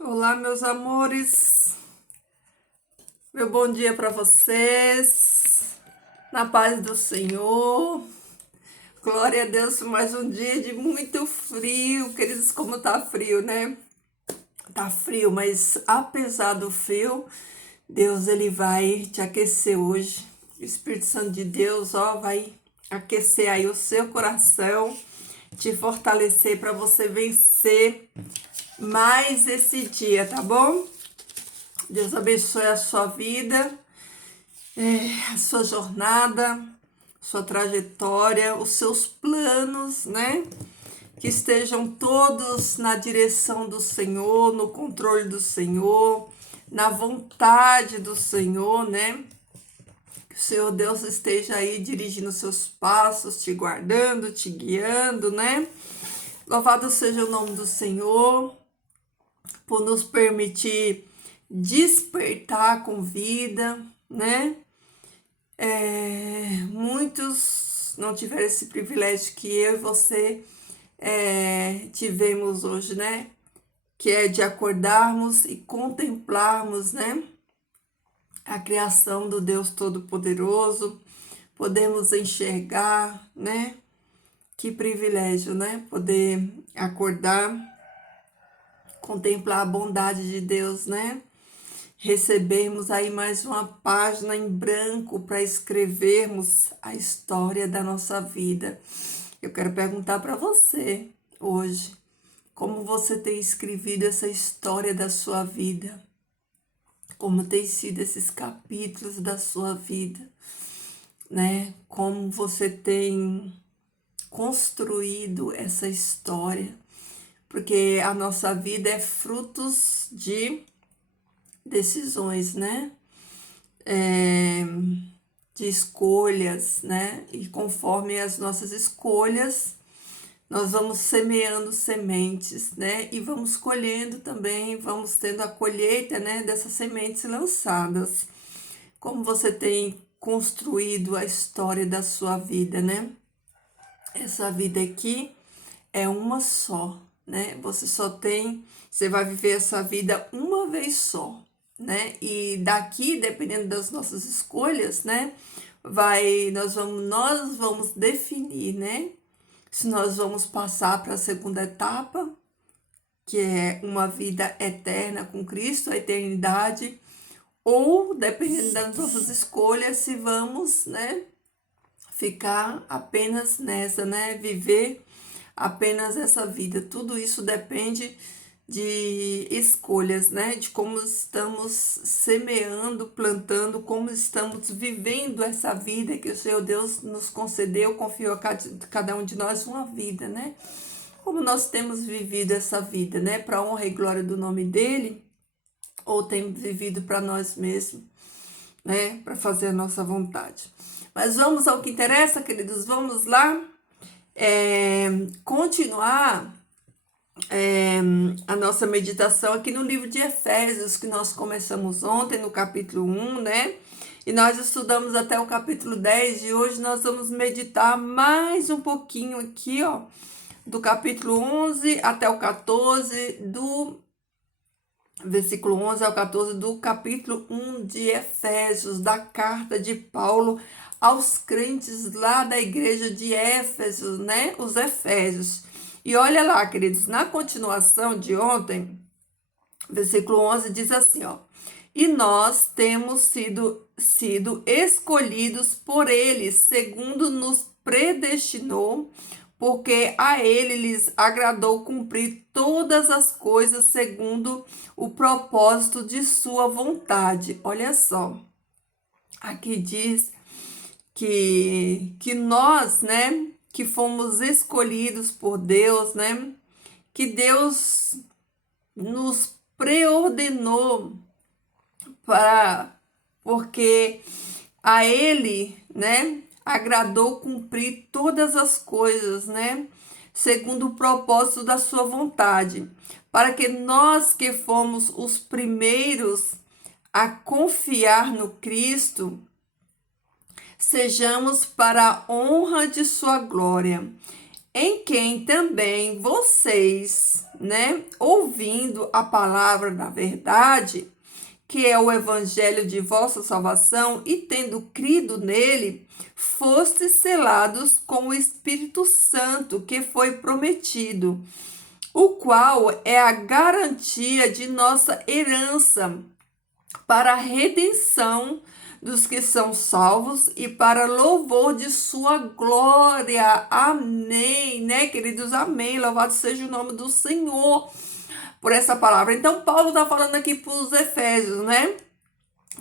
Olá, meus amores. Meu bom dia para vocês. Na paz do Senhor. Glória a Deus por mais um dia de muito frio. Queridos, como tá frio, né? Tá frio, mas apesar do frio, Deus ele vai te aquecer hoje. O Espírito Santo de Deus, ó, vai aquecer aí o seu coração, te fortalecer para você vencer mais esse dia, tá bom? Deus abençoe a sua vida, a sua jornada, sua trajetória, os seus planos, né? Que estejam todos na direção do Senhor, no controle do Senhor, na vontade do Senhor, né? Que o Senhor Deus esteja aí dirigindo seus passos, te guardando, te guiando, né? Louvado seja o nome do Senhor por nos permitir despertar com vida, né? Muitos não tiveram esse privilégio que eu e você tivemos hoje, né? Que é de acordarmos e contemplarmos, né? A criação do Deus Todo-Poderoso, podemos enxergar, né? Que privilégio, né? Poder acordar, contemplar a bondade de Deus, né? Recebermos aí mais uma página em branco para escrevermos a história da nossa vida. Eu quero perguntar para você hoje, como você tem escrevido essa história da sua vida? Como tem sido esses capítulos da sua vida, né? Como você tem construído essa história? Porque a nossa vida é frutos de decisões, né? De escolhas, né? E conforme as nossas escolhas, nós vamos semeando sementes, né? E vamos colhendo também, vamos tendo a colheita, né? Dessas sementes lançadas. Como você tem construído a história da sua vida, né? Essa vida aqui é uma só, né? Você vai viver essa vida uma vez só, né? E daqui, dependendo das nossas escolhas, né? Nós vamos definir, né? Se nós vamos passar para a segunda etapa, que é uma vida eterna com Cristo, a eternidade, ou dependendo das nossas escolhas, se vamos, né? Ficar apenas nessa, né? Viver apenas essa vida. Tudo isso depende de escolhas, né? De como estamos semeando, plantando, como estamos vivendo essa vida que o Senhor Deus nos concedeu, confiou a cada um de nós uma vida, né? Como nós temos vivido essa vida, né? Para honra e glória do nome dele, ou temos vivido para nós mesmos, né? Para fazer a nossa vontade. Mas vamos ao que interessa, queridos. Vamos lá continuar a nossa meditação aqui no livro de Efésios, que nós começamos ontem, no capítulo 1, né? E nós estudamos até o capítulo 10 e hoje nós vamos meditar mais um pouquinho aqui, ó, do capítulo 11 até o 14, do versículo 11 ao 14 do capítulo 1 de Efésios, da carta de Paulo aos crentes lá da igreja de Éfeso, né? Os Efésios. E olha lá, queridos, na continuação de ontem, versículo 11 diz assim, ó: E nós temos sido escolhidos por ele, segundo nos predestinou, porque a ele lhes agradou cumprir todas as coisas segundo o propósito de sua vontade. Olha só, aqui diz que nós, né, que fomos escolhidos por Deus, né, que Deus nos preordenou para, porque a ele, né, agradou cumprir todas as coisas, né, segundo o propósito da sua vontade, para que nós que fomos os primeiros a confiar no Cristo, sejamos para a honra de sua glória. em quem também vocês, né, ouvindo a palavra da verdade, que é o evangelho de vossa salvação, e tendo crido nele, fostes selados com o Espírito Santo que foi prometido, o qual é a garantia de nossa herança para a redenção dos que são salvos e para louvor de sua glória. Amém, né, queridos? Amém. Louvado seja o nome do Senhor por essa palavra. Então, Paulo está falando aqui para os Efésios, né?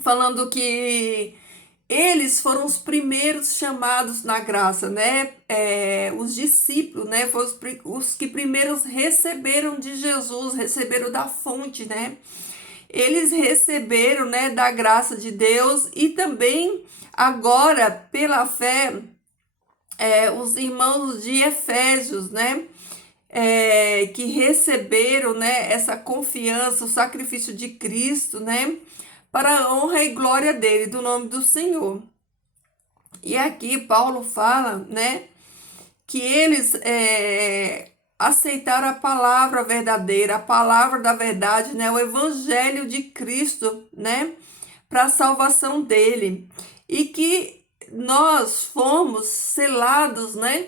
Falando que eles foram os primeiros chamados na graça, né? Os discípulos, né? Foram os que primeiros receberam de Jesus, receberam da fonte, né? Eles receberam, né, da graça de Deus, e também agora, pela fé, os irmãos de Efésios, né, que receberam, né, essa confiança, o sacrifício de Cristo, né, para a honra e glória dele, do nome do Senhor. E aqui Paulo fala, né, que eles aceitaram a palavra verdadeira, a palavra da verdade, né, o evangelho de Cristo, né, para a salvação dele, e que nós fomos selados, né,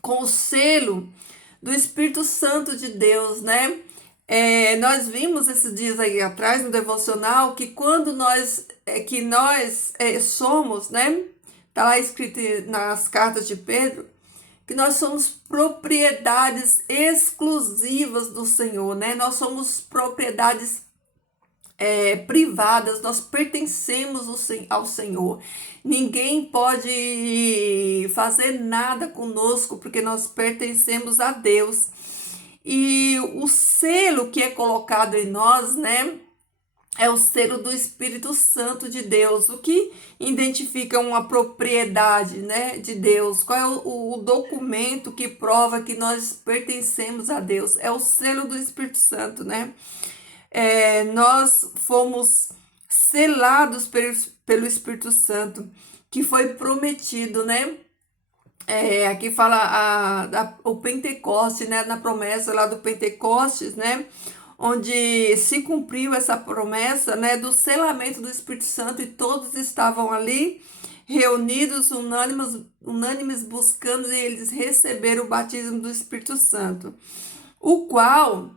com o selo do Espírito Santo de Deus, né? Nós vimos esses dias aí atrás no devocional que quando nós somos, né? Tá lá escrito nas cartas de Pedro que nós somos propriedades exclusivas do Senhor, né? Nós somos propriedades privadas, nós pertencemos ao Senhor. Ninguém pode fazer nada conosco porque nós pertencemos a Deus. E o selo que é colocado em nós, né, é o selo do Espírito Santo de Deus, o que identifica uma propriedade, né, de Deus. Qual é o documento que prova que nós pertencemos a Deus? É o selo do Espírito Santo, né? Nós fomos selados pelo Espírito Santo, que foi prometido, né? Aqui fala o Pentecoste, né? Na promessa lá do Pentecostes, né? Onde se cumpriu essa promessa, né? Do selamento do Espírito Santo, e todos estavam ali reunidos, unânimes buscando, e eles receberam o batismo do Espírito Santo, o qual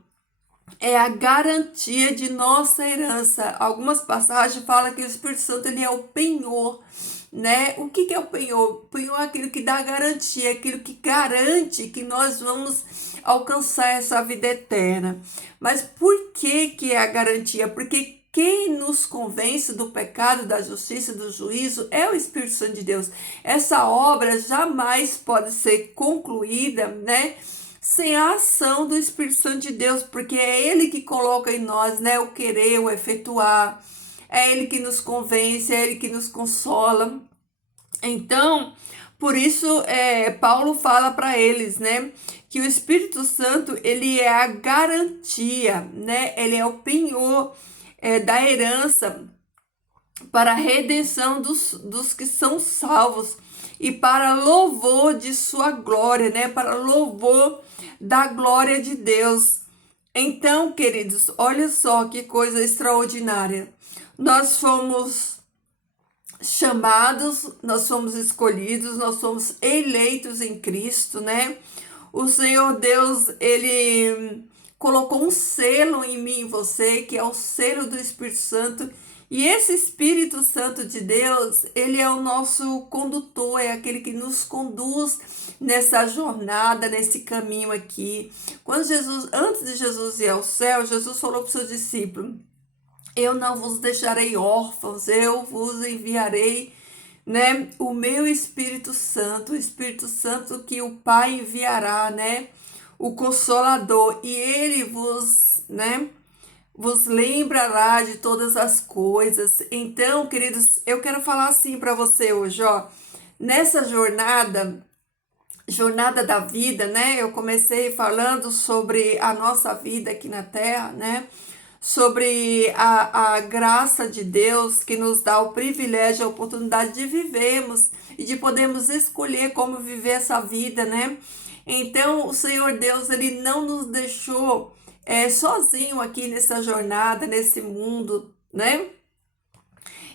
é a garantia de nossa herança. Algumas passagens falam que o Espírito Santo ele é o penhor, né? O que é o penhor? O penhor é aquilo que dá garantia, aquilo que garante que nós vamos alcançar essa vida eterna. Mas por que é a garantia? Porque quem nos convence do pecado, da justiça e do juízo é o Espírito Santo de Deus. Essa obra jamais pode ser concluída, né, sem a ação do Espírito Santo de Deus, porque é Ele que coloca em nós, né, o querer, o efetuar, é Ele que nos convence, é Ele que nos consola. Então, por isso, Paulo fala para eles, né, que o Espírito Santo, ele é a garantia, né, ele é o penhor da herança para a redenção dos que são salvos, e para louvor de sua glória, né? Para louvor da glória de Deus. Então, queridos, olha só que coisa extraordinária. Nós fomos chamados, nós fomos escolhidos, nós fomos eleitos em Cristo, né? O Senhor Deus, ele colocou um selo em mim e em você, que é o selo do Espírito Santo. E esse Espírito Santo de Deus, ele é o nosso condutor, é aquele que nos conduz nessa jornada, nesse caminho aqui. Antes de Jesus ir ao céu, Jesus falou para os seus discípulos: eu não vos deixarei órfãos, eu vos enviarei, né, o meu Espírito Santo, o Espírito Santo que o Pai enviará, né, o Consolador, e ele vos lembrará de todas as coisas. Então, queridos, eu quero falar assim para você hoje, ó, nessa jornada da vida, né? Eu comecei falando sobre a nossa vida aqui na Terra, né? sobre a graça de Deus que nos dá o privilégio, a oportunidade de vivermos e de podermos escolher como viver essa vida, né? Então, o Senhor Deus, Ele não nos deixou sozinho aqui nessa jornada, nesse mundo, né?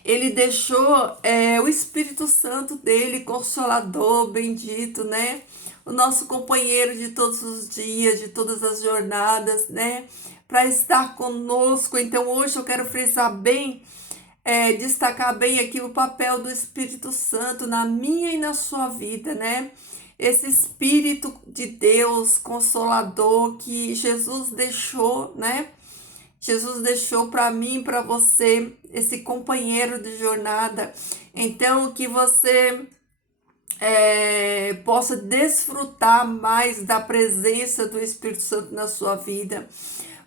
Ele deixou o Espírito Santo dele, consolador, bendito, né? O nosso companheiro de todos os dias, de todas as jornadas, né? Para estar conosco. Então, hoje eu quero frisar bem, destacar bem aqui o papel do Espírito Santo na minha e na sua vida, né? Esse Espírito de Deus, consolador, que Jesus deixou, né? Jesus deixou para mim, para você, esse companheiro de jornada. Então, que você possa desfrutar mais da presença do Espírito Santo na sua vida,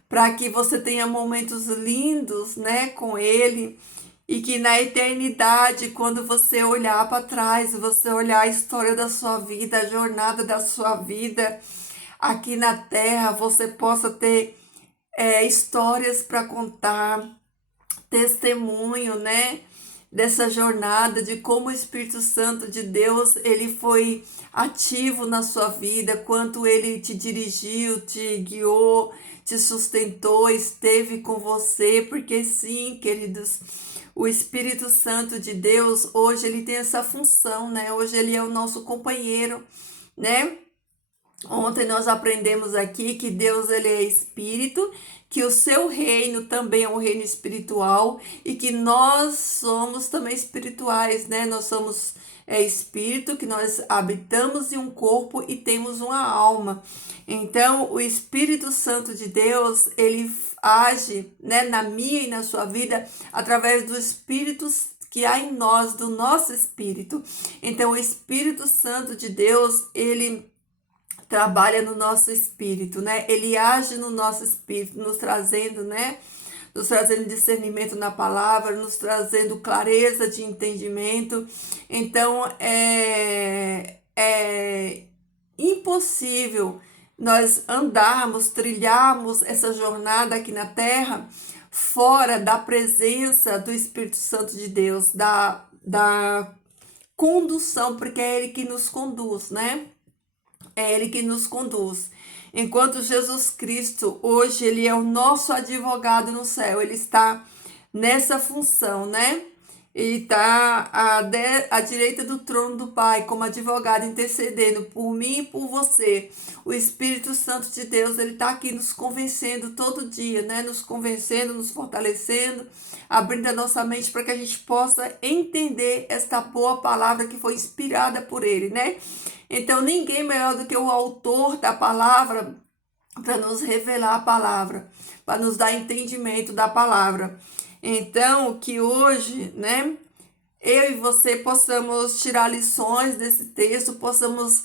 para que você tenha momentos lindos, né, com Ele, e que na eternidade, quando você olhar para trás, você olhar a história da sua vida, a jornada da sua vida aqui na Terra, você possa ter histórias para contar, testemunho, né? Dessa jornada, de como o Espírito Santo de Deus, ele foi ativo na sua vida, quanto ele te dirigiu, te guiou, te sustentou, esteve com você, porque sim, queridos, o Espírito Santo de Deus, hoje ele tem essa função, né? Hoje ele é o nosso companheiro, né? Ontem nós aprendemos aqui que Deus ele é espírito, que o seu reino também é um reino espiritual e que nós somos também espirituais, né? Nós somos espírito, que nós habitamos em um corpo e temos uma alma. Então, o Espírito Santo de Deus, ele age, né, na minha e na sua vida através do Espírito que há em nós, do nosso espírito. Então, o Espírito Santo de Deus, ele trabalha no nosso espírito, né? Ele age no nosso espírito, nos trazendo, né? Nos trazendo discernimento na palavra, nos trazendo clareza de entendimento. Então, é impossível nós andarmos, trilharmos essa jornada aqui na Terra fora da presença do Espírito Santo de Deus, da condução, porque é Ele que nos conduz, né? É Ele que nos conduz. Enquanto Jesus Cristo, hoje, Ele é o nosso advogado no céu. Ele está nessa função, né? Ele está à direita do trono do Pai, como advogado, intercedendo por mim e por você. O Espírito Santo de Deus, Ele está aqui nos convencendo todo dia, né? Nos convencendo, nos fortalecendo, abrindo a nossa mente para que a gente possa entender esta boa palavra que foi inspirada por Ele, né? Então, ninguém melhor do que o autor da palavra para nos revelar a palavra, para nos dar entendimento da palavra. Então, que hoje, né, eu e você possamos tirar lições desse texto, possamos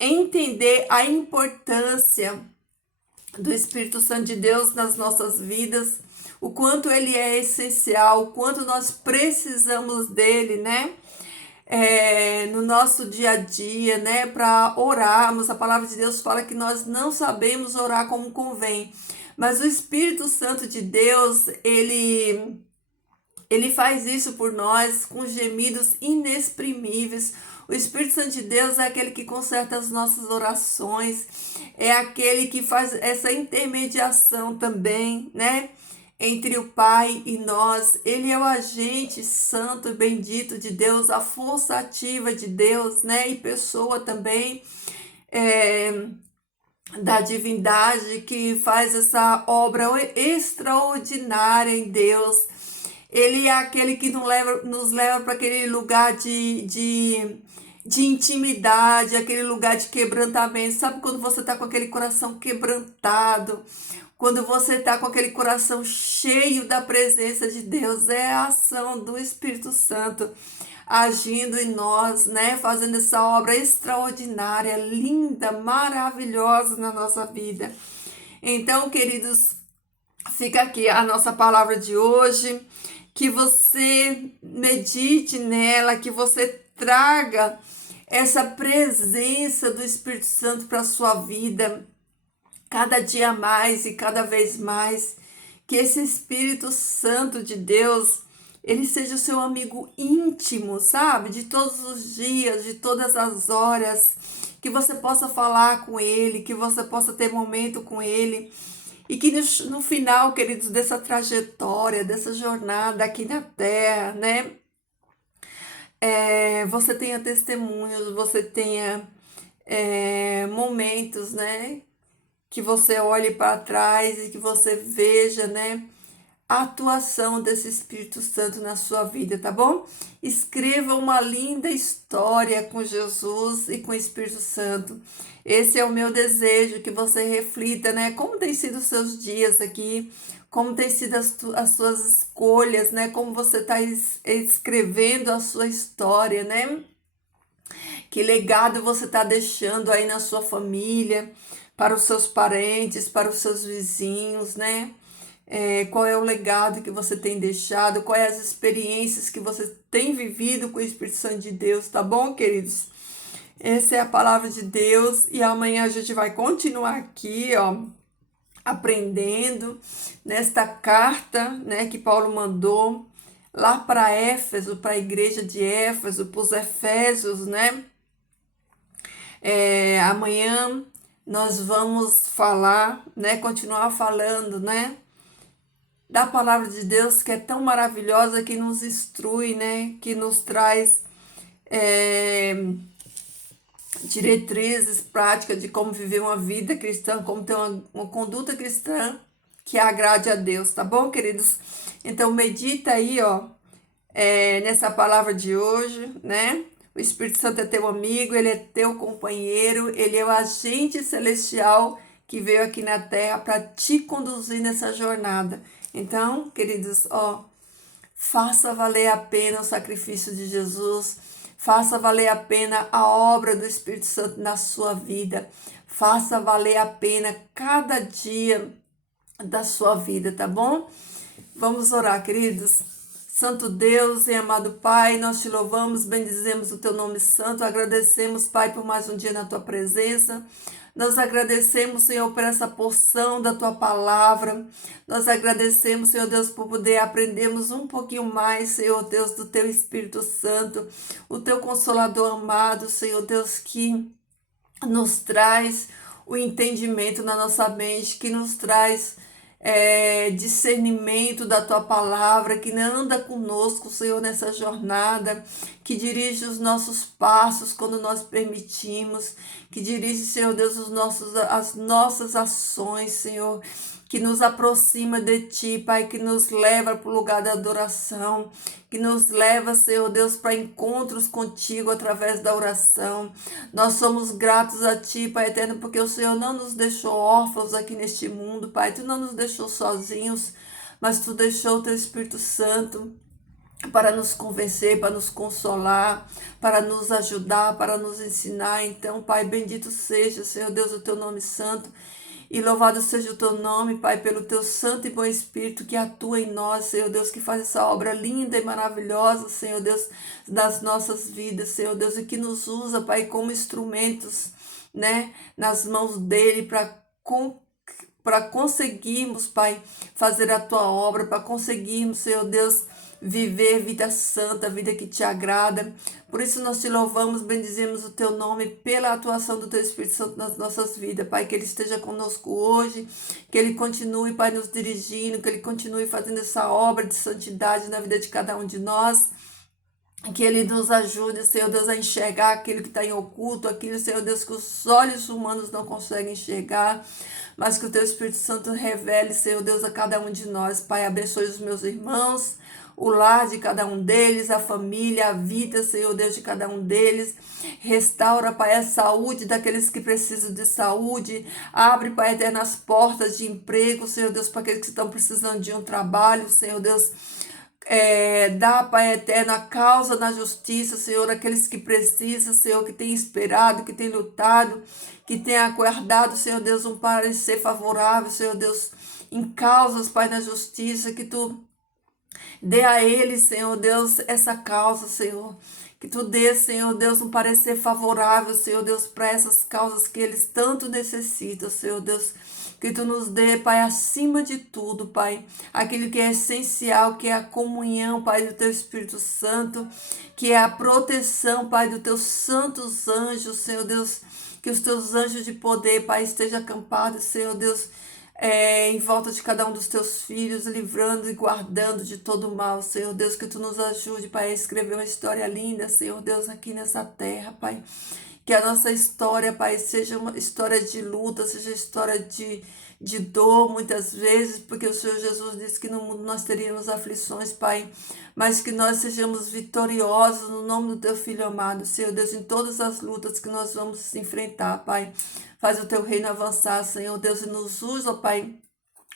entender a importância do Espírito Santo de Deus nas nossas vidas, o quanto ele é essencial, o quanto nós precisamos dele, né? No nosso dia a dia, né, para orarmos. A palavra de Deus fala que nós não sabemos orar como convém, mas o Espírito Santo de Deus, ele faz isso por nós com gemidos inexprimíveis. O Espírito Santo de Deus é aquele que conserta as nossas orações, é aquele que faz essa intermediação também, né? Entre o Pai e nós. Ele é o agente santo e bendito de Deus, a força ativa de Deus, né? E pessoa também da divindade que faz essa obra extraordinária em Deus. Ele é aquele que nos leva para aquele lugar de intimidade, aquele lugar de quebrantamento. Sabe quando você está com aquele coração quebrantado? Quando você está com aquele coração cheio da presença de Deus, é a ação do Espírito Santo agindo em nós, né? Fazendo essa obra extraordinária, linda, maravilhosa na nossa vida. Então, queridos, fica aqui a nossa palavra de hoje, que você medite nela, que você traga essa presença do Espírito Santo para a sua vida, cada dia mais e cada vez mais, Que esse Espírito Santo de Deus, ele seja o seu amigo íntimo, sabe? De todos os dias, de todas as horas, que você possa falar com ele, que você possa ter momento com ele, e que no final, queridos, dessa trajetória, dessa jornada aqui na Terra, né? Você tenha testemunhos, você tenha momentos, né? Que você olhe para trás e que você veja, né? A atuação desse Espírito Santo na sua vida, tá bom? Escreva uma linda história com Jesus e com o Espírito Santo. Esse é o meu desejo, que você reflita, né? Como tem sido os seus dias aqui, como tem sido as suas escolhas, né? Como você está escrevendo a sua história, né? Que legado você está deixando aí na sua família, para os seus parentes, para os seus vizinhos, né? Qual é o legado que você tem deixado, quais as experiências que você tem vivido com o Espírito Santo de Deus, tá bom, queridos? Essa é a palavra de Deus e amanhã a gente vai continuar aqui, ó, aprendendo nesta carta, né, que Paulo mandou lá para Éfeso, para a igreja de Éfeso, para os Efésios, né? Amanhã nós vamos falar, né, continuar falando, né, da palavra de Deus, que é tão maravilhosa, que nos instrui, né? Que nos traz diretrizes práticas de como viver uma vida cristã, como ter uma conduta cristã que agrade a Deus, tá bom, queridos? Então, medita aí, ó, nessa palavra de hoje, né? O Espírito Santo é teu amigo, ele é teu companheiro, ele é o agente celestial que veio aqui na terra para te conduzir nessa jornada. Então, queridos, ó, faça valer a pena o sacrifício de Jesus, faça valer a pena a obra do Espírito Santo na sua vida, faça valer a pena cada dia da sua vida, tá bom? Vamos orar, queridos. Santo Deus e amado Pai, nós te louvamos, bendizemos o teu nome santo, agradecemos, Pai, por mais um dia na tua presença. Nós agradecemos, Senhor, por essa porção da tua palavra. Nós agradecemos, Senhor Deus, por poder aprendermos um pouquinho mais, Senhor Deus, do teu Espírito Santo, o teu Consolador amado, Senhor Deus, que nos traz o entendimento na nossa mente, que nos traz discernimento da tua palavra, que anda conosco, Senhor, nessa jornada, que dirige os nossos passos quando nós permitimos, que dirige, Senhor Deus, as nossas ações, Senhor, que nos aproxima de Ti, Pai, que nos leva para o lugar da adoração, que nos leva, Senhor Deus, para encontros contigo através da oração. Nós somos gratos a Ti, Pai eterno, porque o Senhor não nos deixou órfãos aqui neste mundo, Pai. Tu não nos deixou sozinhos, mas Tu deixou o Teu Espírito Santo para nos convencer, para nos consolar, para nos ajudar, para nos ensinar. Então, Pai, bendito seja, Senhor Deus, o Teu nome santo. E louvado seja o teu nome, Pai, pelo teu santo e bom Espírito que atua em nós, Senhor Deus, que faz essa obra linda e maravilhosa, Senhor Deus, das nossas vidas, Senhor Deus, e que nos usa, Pai, como instrumentos, né, nas mãos dele para conseguirmos, Pai, fazer a tua obra, para conseguirmos, Senhor Deus, viver vida santa, vida que te agrada. Por isso nós te louvamos, bendizemos o teu nome pela atuação do teu Espírito Santo nas nossas vidas, Pai, que ele esteja conosco hoje, que ele continue, Pai, nos dirigindo, que ele continue fazendo essa obra de santidade na vida de cada um de nós. Que ele nos ajude, Senhor Deus, a enxergar aquilo que está em oculto, aquilo, Senhor Deus, que os olhos humanos não conseguem enxergar, mas que o teu Espírito Santo revele, Senhor Deus, a cada um de nós. Pai, abençoe os meus irmãos, o lar de cada um deles, a família, a vida, Senhor Deus, de cada um deles. Restaura, Pai, a saúde daqueles que precisam de saúde. Abre, Pai eterno, as portas de emprego, Senhor Deus, para aqueles que estão precisando de um trabalho, Senhor Deus. Dá, Pai eterno, a causa na justiça, Senhor, aqueles que precisam, Senhor, que tem esperado, que tem lutado, que tem aguardado, Senhor Deus, um parecer favorável, Senhor Deus, em causas, Pai, na justiça, que Tu dê a eles, Senhor Deus, essa causa, Senhor. Que Tu dê, Senhor Deus, um parecer favorável, Senhor Deus, para essas causas que eles tanto necessitam, Senhor Deus. Que tu nos dê, Pai, acima de tudo, Pai, aquilo que é essencial, que é a comunhão, Pai, do Teu Espírito Santo, que é a proteção, Pai, dos Teus santos anjos, Senhor Deus, que os Teus anjos de poder, Pai, estejam acampados, Senhor Deus, em volta de cada um dos Teus filhos, livrando e guardando de todo o mal, Senhor Deus, que Tu nos ajude, Pai, a escrever uma história linda, Senhor Deus, aqui nessa terra, Pai. Que a nossa história, Pai, seja uma história de luta, seja história de dor, muitas vezes, porque o Senhor Jesus disse que no mundo nós teríamos aflições, Pai, mas que nós sejamos vitoriosos no nome do Teu Filho amado, Senhor Deus, em todas as lutas que nós vamos enfrentar, Pai. Faz o Teu reino avançar, Senhor Deus, e nos usa, Pai,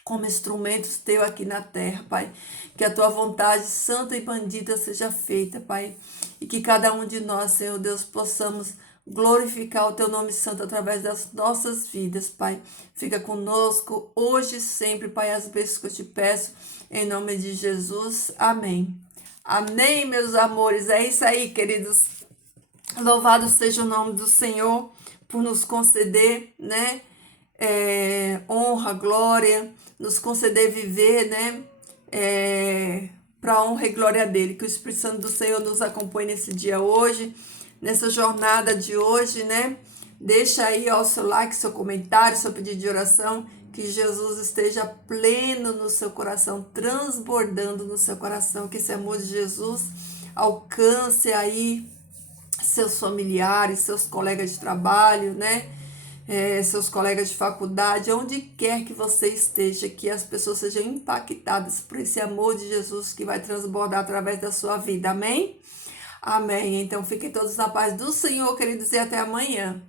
como instrumentos Teu aqui na terra, Pai. Que a Tua vontade santa e bendita seja feita, Pai. E que cada um de nós, Senhor Deus, possamos glorificar o Teu nome santo através das nossas vidas, Pai. Fica conosco hoje e sempre, Pai, as vezes que eu te peço, em nome de Jesus. Amém. Amém, meus amores. É isso aí, queridos. Louvado seja o nome do Senhor por nos conceder, né? Honra, glória, nos conceder viver, né? Para a honra e glória dele. Que o Espírito Santo do Senhor nos acompanhe nesse dia hoje, nessa jornada de hoje, né? Deixa aí ó, o seu like, seu comentário, seu pedido de oração. Que Jesus esteja pleno no seu coração, transbordando no seu coração. Que esse amor de Jesus alcance aí seus familiares, seus colegas de trabalho, né? Seus colegas de faculdade, onde quer que você esteja, que as pessoas sejam impactadas por esse amor de Jesus que vai transbordar através da sua vida. Amém? Amém. Então fiquem todos na paz do Senhor, queridos, e até amanhã.